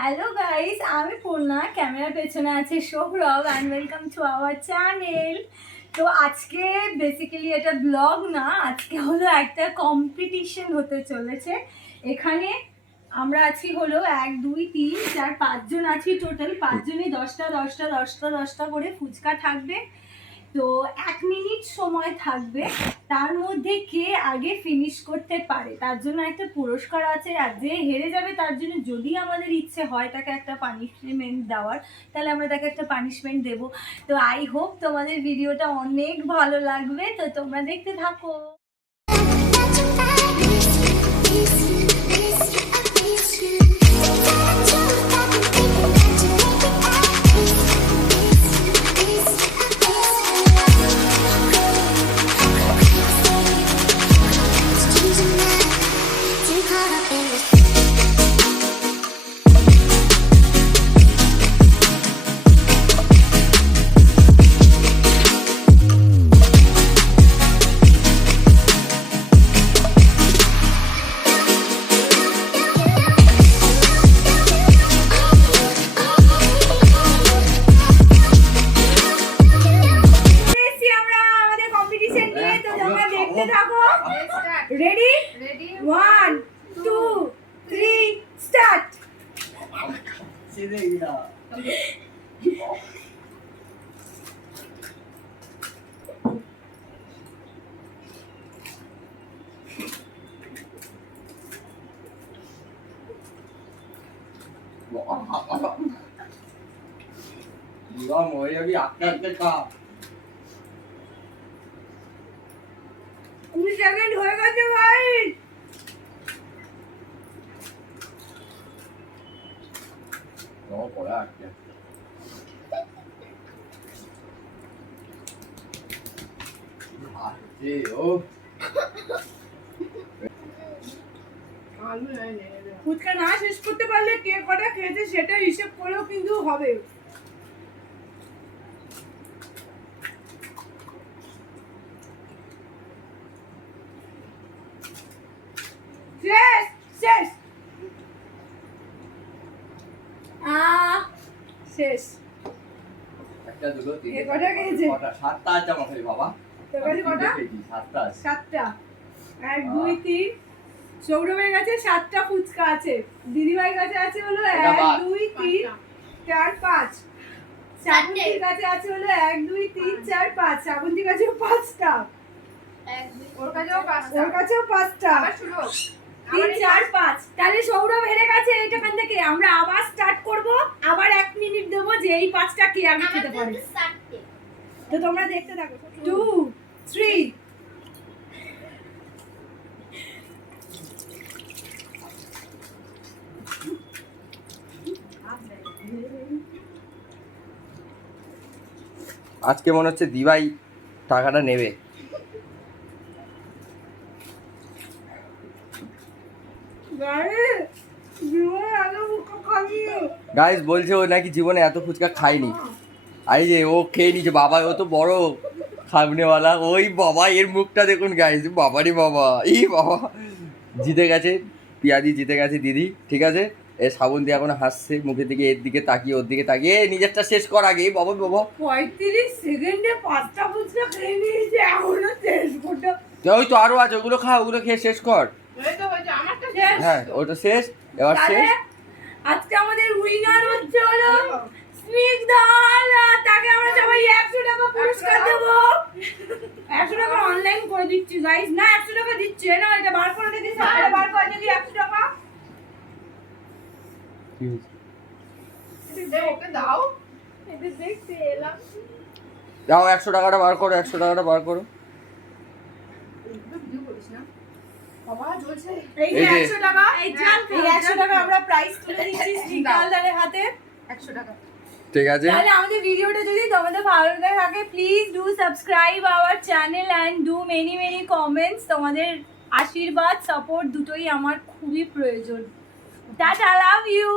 Hello guys, আমি পূর্ণা, ক্যামেরার পেছনে আছে Sourav and welcome to our channel. তো আজকে বেসিক্যালি এটা ব্লগ না, আজকে হলো একটা কম্পিটিশন হতে চলেছে। এখানে আমরা আছি হলো 1 2 3 4 5 জন আছি, টোটাল 5 জনে 10টা করে ফুচকা থাকবে। তো 1 মিনিট সময় থাকবে, তার মধ্যে কে আগে ফিনিশ করতে পারে তার জন্য একটা পুরস্কার আছে। আর যে হেরে যাবে তার জন্য যদি আমাদের ইচ্ছে হয় তাকে একটা পানিশমেন্ট দেওয়ার, তাহলে আমরা তাকে একটা পানিশমেন্ট দেবো। তো আই হোপ তোমাদের ভিডিওটা অনেক ভালো লাগবে, তো তোমরা দেখতে থাকো। Ready? 1 2 3 start. 누가 뭐 여기 아까니까 19 সেকেন্ড হয়ে গেছে ভাই। 너무 뭐야 할게. 어. ফুচকা না শেষ করতে পারলে কে কটা খেয়েছে সেটা হিসেব করেও কিন্তু হবে। শেষ শেষ শেষ। একটা দুটো তিন এ কটা খেয়েছে? কটা? সাতটা আছে আমার ভাই বাবা। তোর কাছে কটা? সাতটা আছে। 7টা। 1 2 3 সৌরভের কাছে 7টা ফুচকা আছে, দিদিভাইয়ের কাছে আছে হলো 1 2 3 4 5, শ্রাবন্তীর কাছে আছে হলো 1 2 3 4 5, শ্রাবন্তীর কাছেও 5টা, ওর কাছেও 5টা, 3 4 5। তাহলে সৌরভ হেরে গেছে। এইখান থেকে আমরা আবার স্টার্ট করব, আবার 1 মিনিট দেবো যে এই 5টা কে আগে খেতে পারে। তো তোমরা দেখতে থাকো। 2 3 আজকে মনে হচ্ছে দিবাই টাকাটা নেবে। গাইস বলছে ও নাকি জীবনে এত ফুচকা খায়নি। এই যে ও খেয়ে নিচ্ছে, বাবা ও তো বড় খাবনেওয়ালা। ওই বাবা এর মুখটা দেখুন গাইস, বাবারই বাবা, এই বাবা জিতে গেছে, পিয়াদি জিতে গেছে দিদি। ঠিক আছে, এ শ্রাবন্তী এখন হাসছে মুখের দিকে, এর দিকে তাকিয়ে ওর দিকে তাকিয়ে। নিজেরটা শেষ কর আগে বাবা। বাবা 35 সেকেন্ডে 5টা ফুচকা খেয়ে নিয়েছে, এখনো শেষ করতে। ওই তো আরো আছে, ওগুলো খা, ওগুলো খেয়ে শেষ কর। হ্যাঁ ওটা শেষ, এবার শেষ। আজকে আমাদের উইনার হচ্ছে হলো স্নিগ্ধা, তাকে আমরা সবাই 100 টাকা পুরস্কার দেব। 100 টাকা অনলাইন করে দিচ্ছি গাইস। না 100 টাকা দিচ্ছে না, এটা বার করে দিচ্ছি, এটা বার করে দিচ্ছি 100 টাকা। কি হয়েছে? ওকে দাও, এটা দেখতে এলাম। দাও 100 টাকাটা বার করো, 100 টাকাটা বার করো। এই যে 100 টাকা, এই 100 টাকা আমরা প্রাইস তুলে দিচ্ছি স্নিগ্ধার হাতে। 100 টাকা। ঠিক আছে, তাহলে আমাদের ভিডিওটা যদি তোমাদের ভালো লাগে please do subscribe our channel and do many many comments. তোমাদের আশীর্বাদ সাপোর্ট দুটোই আমার খুবই প্রয়োজন। Tata, love you.